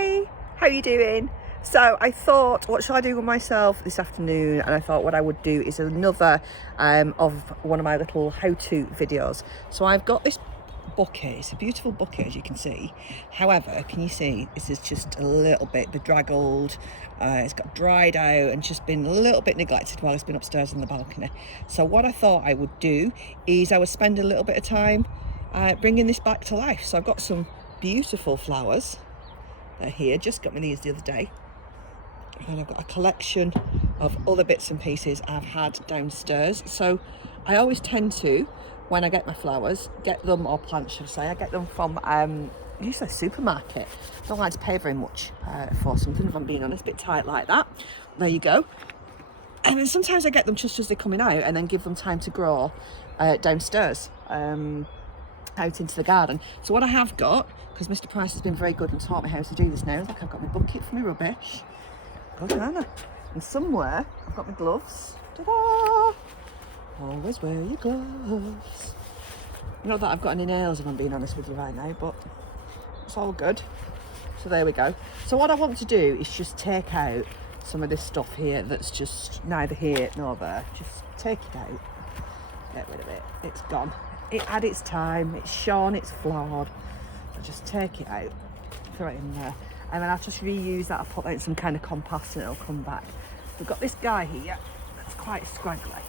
Hi, how are you doing? So I thought, what shall I do with myself this afternoon? And I thought what I would do is another of one of my little how-to videos. So I've got this bucket. It's a beautiful bucket, as you can see. However, can you see this is just a little bit bedraggled. It's got dried out and just been a little bit neglected while it's been upstairs in the balcony. So what I thought I would do is I would spend a little bit of time bringing this back to life. So I've got some beautiful flowers. They're here, just got me these the other day. And I've got a collection of other bits and pieces I've had downstairs. So I always tend to, when I get my flowers, get them, or plants should I say, I get them from usually a supermarket. I don't like to pay very much for something, if I'm being honest, a bit tight like that. There you go. And then sometimes I get them just as they're coming out and then give them time to grow downstairs, out into the garden. So what I have got, because Mr. Price has been very good and taught me how to do this now, like I've got my bucket for my rubbish. Good, Anna. And somewhere I've got my gloves. Ta-da! Always wear your gloves. Not that I've got any nails, if I'm being honest with you right now, but it's all good. So there we go. So what I want to do is just take out some of this stuff here that's just neither here nor there. Just take it out. Get rid of it. It's gone. It had its time. It's shone. It's flawed. So just take it out. Throw it in there. And then I'll just reuse that. I'll put that in some kind of compost and it'll come back. We've got this guy here that's quite scraggly.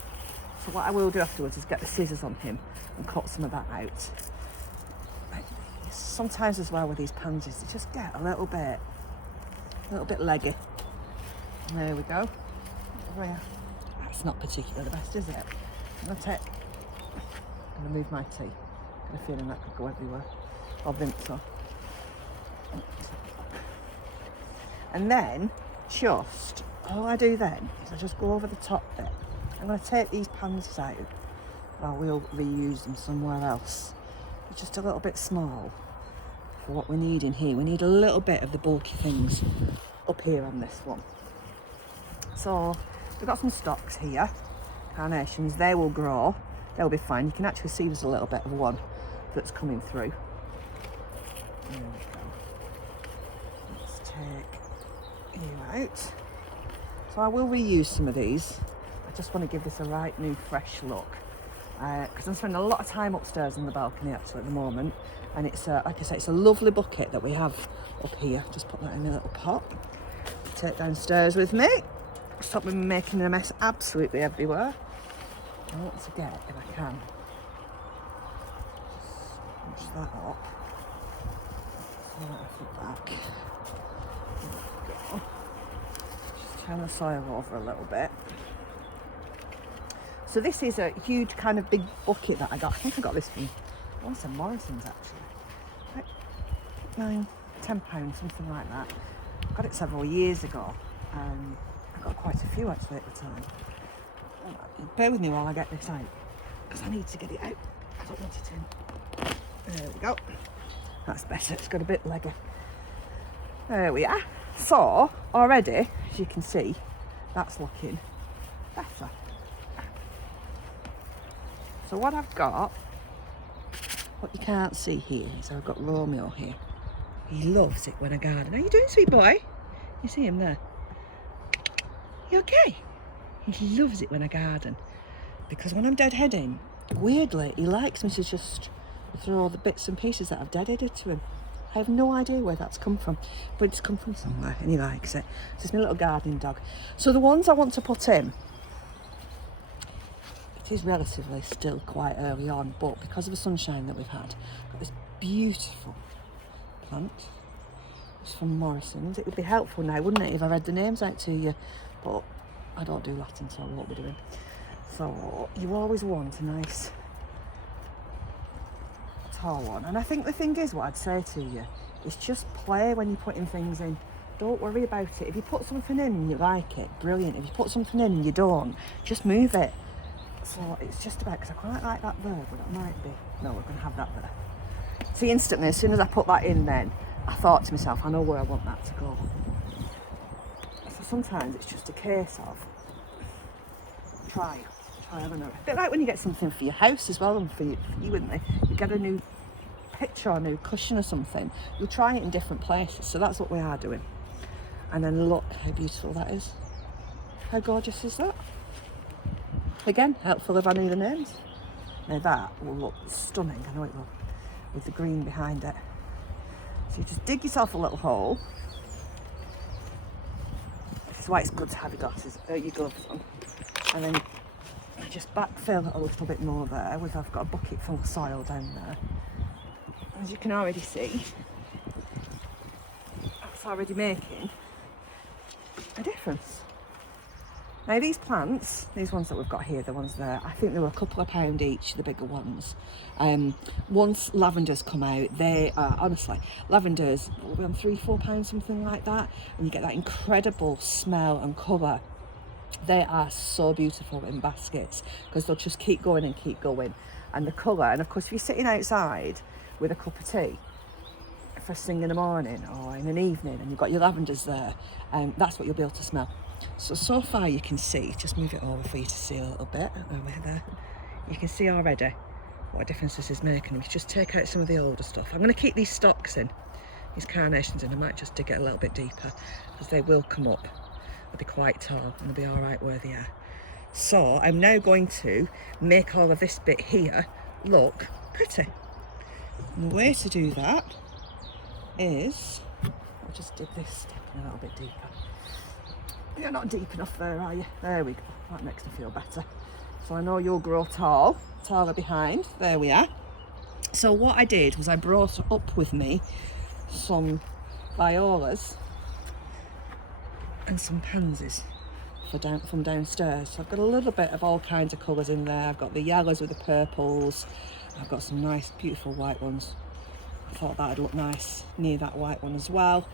So what I will do afterwards is get the scissors on him and cut some of that out. Sometimes as well with these pansies, they just get a little bit leggy. There we go. That's not particularly the best, is it? I'm going to move my tea. I've got a feeling that could go everywhere. Or Vince. And then, all I do then is I just go over the top bit. I'm going to take these pansies out. Well, we'll reuse them somewhere else. They're just a little bit small for what we need in here. We need a little bit of the bulky things up here on this one. So, we've got some stocks here. Carnations, they will grow. They'll be fine. You can actually see there's a little bit of one that's coming through. There we go. Let's take you out. So I will reuse some of these. I just want to give this a right new fresh look, because I'm spending a lot of time upstairs in the balcony actually at the moment, and it's like I say, it's a lovely bucket that we have up here. Just put that in a little pot, take downstairs with me, stop me making a mess absolutely everywhere. I want to get, if I can, push that up, so that I flip back. There we go. Just turn the soil over a little bit. So this is a huge kind of big bucket that I got. I think I got this from Morrison's actually. Like £9, £10, something like that. I got it several years ago. I got quite a few actually at the time. Bear with me while I get this out, because I need to get it out. I don't want it in. There we go. That's better. It's got a bit leggy. There we are. So already, as you can see, that's looking better. So what I've got, what you can't see here, is I've got Romeo here. He loves it when I garden. How you doing, sweet boy? You see him there? You okay? He loves it when I garden. Because when I'm deadheading, weirdly, he likes me to just throw the bits and pieces that I've deadheaded to him. I have no idea where that's come from, but it's come from somewhere and he likes it. So it's my little gardening dog. So the ones I want to put in, it is relatively still quite early on, but because of the sunshine that we've had, I've got this beautiful plant. It's from Morrison's. It would be helpful now, wouldn't it, if I read the names out to you, but I don't do Latin, so I won't be doing. So you always want a nice tall one. And I think the thing is, what I'd say to you is just play when you're putting things in. Don't worry about it. If you put something in and you like it, brilliant. If you put something in and you don't, just move it. So it's just about, because I quite like that there, but it might be, no, we're going to have that there. See, instantly, as soon as I put that in then, I thought to myself, I know where I want that to go. So sometimes it's just a case of try, I don't know. A bit like when you get something for your house as well, and for you and me, you get a new picture or a new cushion or something, you'll try it in different places. So that's what we are doing. And then look how beautiful that is. How gorgeous is that? Again, helpful if I knew the names. Now that will look stunning, I know it will, with the green behind it. So you just dig yourself a little hole. This is why it's good to have your gloves on. And then you just backfill a little bit more there. I've got a bucket full of soil down there. As you can already see, that's already making a difference. Now these plants, these ones that we've got here, the ones there, I think they were a couple of pound each, the bigger ones. Once lavenders come out, they are, honestly, lavenders will be on £3-4, something like that, and you get that incredible smell and colour. They are so beautiful in baskets because they'll just keep going and keep going. And the colour, and of course if you're sitting outside with a cup of tea first thing in the morning or in an evening and you've got your lavenders there, that's what you'll be able to smell. So far you can see, just move it over for you to see a little bit over there. You can see already what a difference this is making. We just take out some of the older stuff. I'm going to keep these stalks in, these carnations in. I might just dig it a little bit deeper because they will come up. They'll be quite tall and they'll be all right where they are. So I'm now going to make all of this bit here look pretty. And the way to do that is, I'll just dig this step in a little bit deeper. You're not deep enough there, are you? There we go. That makes me feel better. So I know you'll grow tall, taller behind. There we are. So what I did was I brought up with me some violas and some pansies from downstairs. So I've got a little bit of all kinds of colours in there. I've got the yellows with the purples. I've got some nice, beautiful white ones. I thought that'd look nice near that white one as well.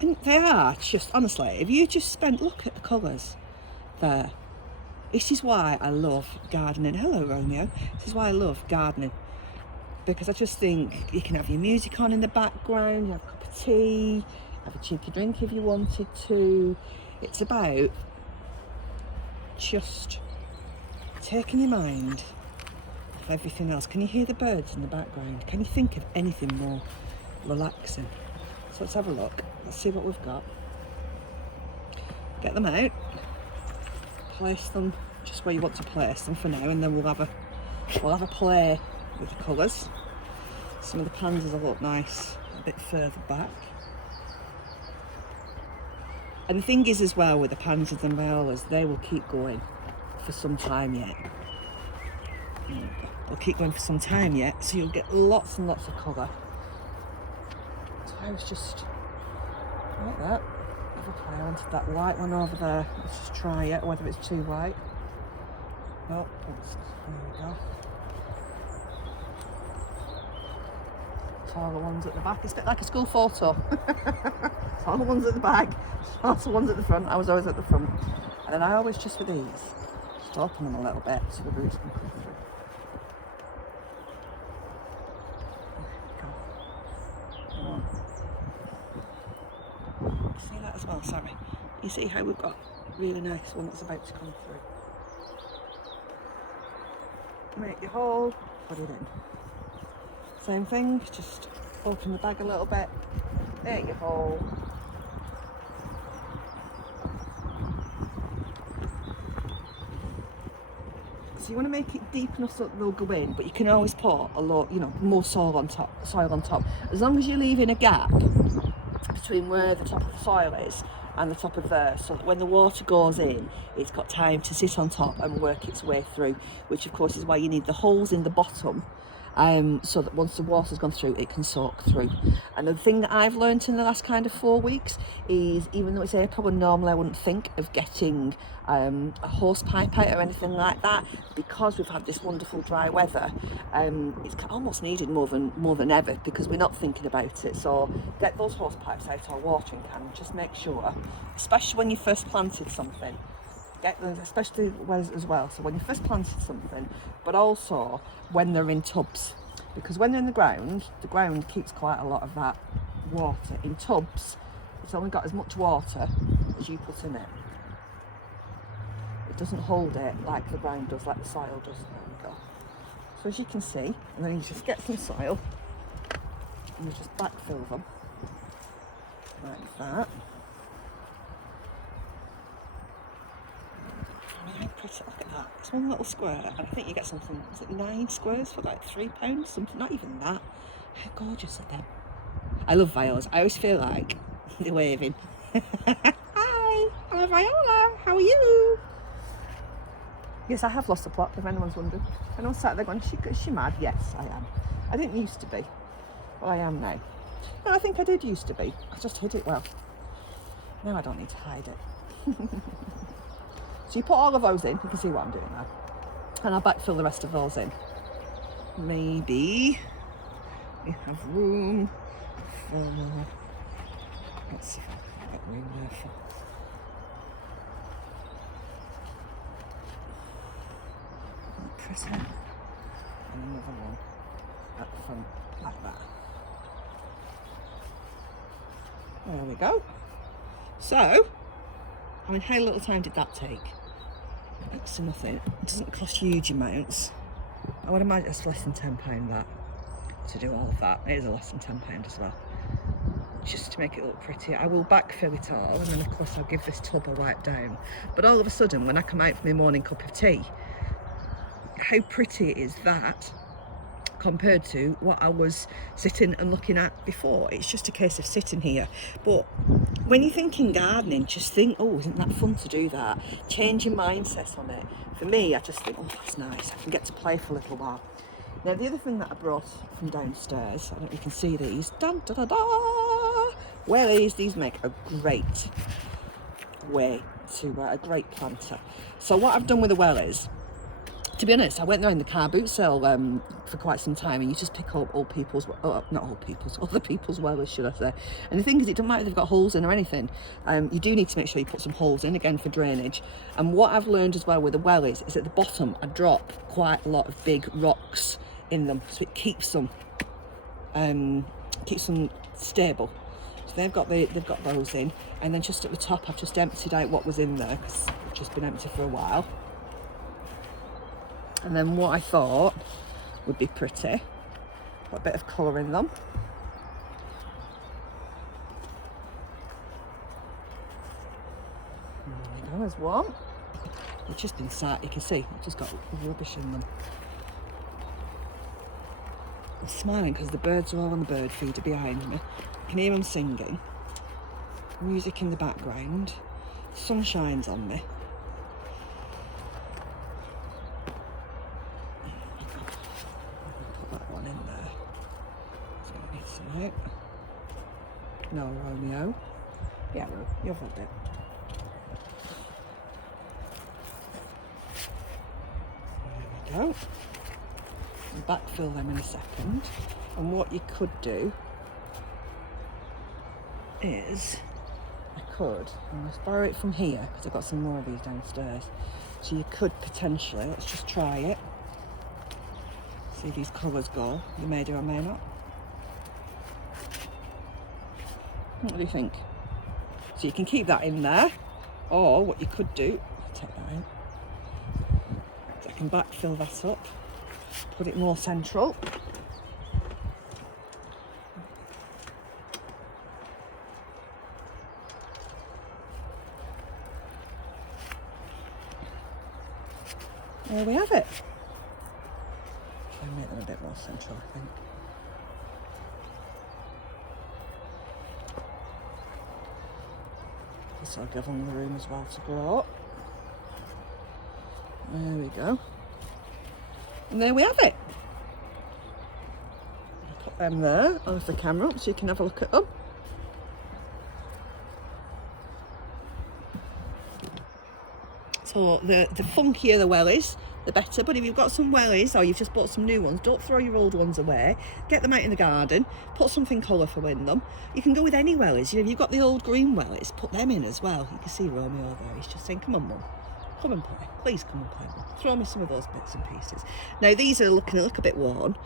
And they are just, honestly, if you just look at the colours there. This is why I love gardening. Hello, Romeo. This is why I love gardening. Because I just think you can have your music on in the background, you have a cup of tea, have a cheeky drink if you wanted to. It's about just taking your mind off everything else. Can you hear the birds in the background? Can you think of anything more relaxing? So let's have a look. Let's see what we've got. Get them out. Place them just where you want to place them for now, and then we'll have a play with the colours. Some of the pansies will look nice a bit further back. And the thing is as well with the pansies and violas, they will keep going for some time yet. They'll keep going for some time yet, so you'll get lots and lots of colour. So I was just like that. Have a play. I wanted that white one over there. Let's just try it, whether it's too white. Oh, there we go. It's all the ones at the back. It's a bit like a school photo. It's all the ones at the back, all the ones at the front. I was always at the front. And then I always, just with these, just open them a little bit so the roots can come through. See that as well, sorry. You see how we've got a really nice one that's about to come through. Make your hole, put it in. Same thing, just open the bag a little bit, make your hole. So you want to make it deep enough so that they'll go in, but you can always put a lot, more soil on top. As long as you're leaving a gap between where the top of the soil is and the top of there, so that when the water goes in, it's got time to sit on top and work its way through, which of course is why you need the holes in the bottom, so that once the water's gone through, it can soak through. And the thing that I've learned in the last kind of 4 weeks is, even though it's April and normally I wouldn't think of getting a hose pipe out or anything like that, because we've had this wonderful dry weather, it's almost needed more than ever, because we're not thinking about it. So get those hose pipes out or watering can. Just make sure, especially when you first planted something, get them, especially as well. So when you first planted something, but also when they're in tubs, because when they're in the ground keeps quite a lot of that water. In tubs, it's only got as much water as you put in it. It doesn't hold it like the ground does, like the soil does. There we go. So as you can see, and then you just get some soil and you just backfill them like that. I mean, pretty, look at that. It's one little square, and I think you get something, is it 9 squares for like £3? Something, not even that. How gorgeous are them? I love violas. I always feel like they're waving. Hi, I'm a viola. How are you? Yes, I have lost the plot, if anyone's wondering. And I'm sat there going, is she mad? Yes, I am. I didn't used to be, but I am now. No, I think I did used to be. I just hid it well. Now I don't need to hide it. So you put all of those in. You can see what I'm doing now. And I'll backfill the rest of those in. Maybe we have room for... Let's see if I can get room there for... And another one at the front like that. There we go. So, I mean, how little time did that take? Next to nothing. It doesn't cost huge amounts. I would imagine it's less than £10 that to do all of that. It is less than £10 as well. Just to make it look pretty. I will backfill it all, and then of course I'll give this tub a wipe down. But all of a sudden, when I come out for my morning cup of tea, how pretty is that compared to what I was sitting and looking at before? It's just a case of sitting here. But when you're thinking gardening, just think, oh, isn't that fun to do that? Change your mindset on it. For me, I just think, oh, that's nice. I can get to play for a little while. Now, the other thing that I brought from downstairs, I don't know if you can see these, dun, da, da, da, wellies. These make a great way to, a great planter. So what I've done with the wellies, to be honest, I went there in the car boot sale for quite some time, and you just pick up other people's wellies, should I say. And the thing is, it doesn't matter if they've got holes in or anything. You do need to make sure you put some holes in, again, for drainage. And what I've learned as well with the wellies is at the bottom, I drop quite a lot of big rocks in them, so it keeps them stable. So they've got those in, and then just at the top, I've just emptied out what was in there because it's just been empty for a while. And then what I thought would be pretty, put a bit of colour in them. There we go, there's one. They've just been sat, you can see, I've just got rubbish in them. I'm smiling because the birds are all on the bird feeder behind me. I can hear them singing. Music in the background. The sun shines on me. Out. No, Romeo. Yeah, you've got it. There we go. Backfill them in a second. And what you could do is, I'm just borrow it from here because I've got some more of these downstairs. So you could potentially, let's just try it. See if these colours go. You may do or may not. What do you think? So you can keep that in there, or what you could do, take that in, I can backfill that up, put it more central. There we have it. Try and make them a bit more central, I think. So I'll give them the room as well to grow up. There we go. And there we have it. I'll put them there off the camera up so you can have a look at them. So the funkier the wellies, the better. But if you've got some wellies or you've just bought some new ones, don't throw your old ones away. Get them out in the garden, put something colourful in them. You can go with any wellies. You know, if you've got the old green wellies, put them in as well. You can see Romeo there, he's just saying, come on, Mum, come and play. Please come and play, Mum. Throw me some of those bits and pieces. Now these are looking a little bit worn.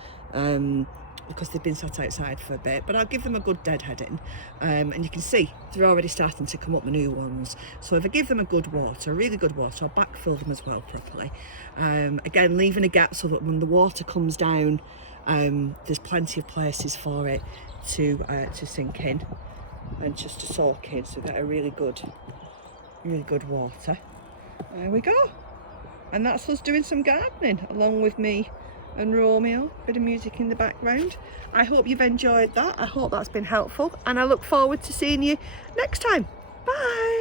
because they've been sat outside for a bit, but I'll give them a good deadheading, and you can see they're already starting to come up, the new ones. So if I give them a good water, a really good water, I'll backfill them as well properly. Again, leaving a gap so that when the water comes down, there's plenty of places for it to sink in and just to soak in, so get a really good water. There we go. And that's us doing some gardening along with me and Romeo. Bit of music in the background. I hope you've enjoyed that. I hope that's been helpful, and I look forward to seeing you next time. Bye.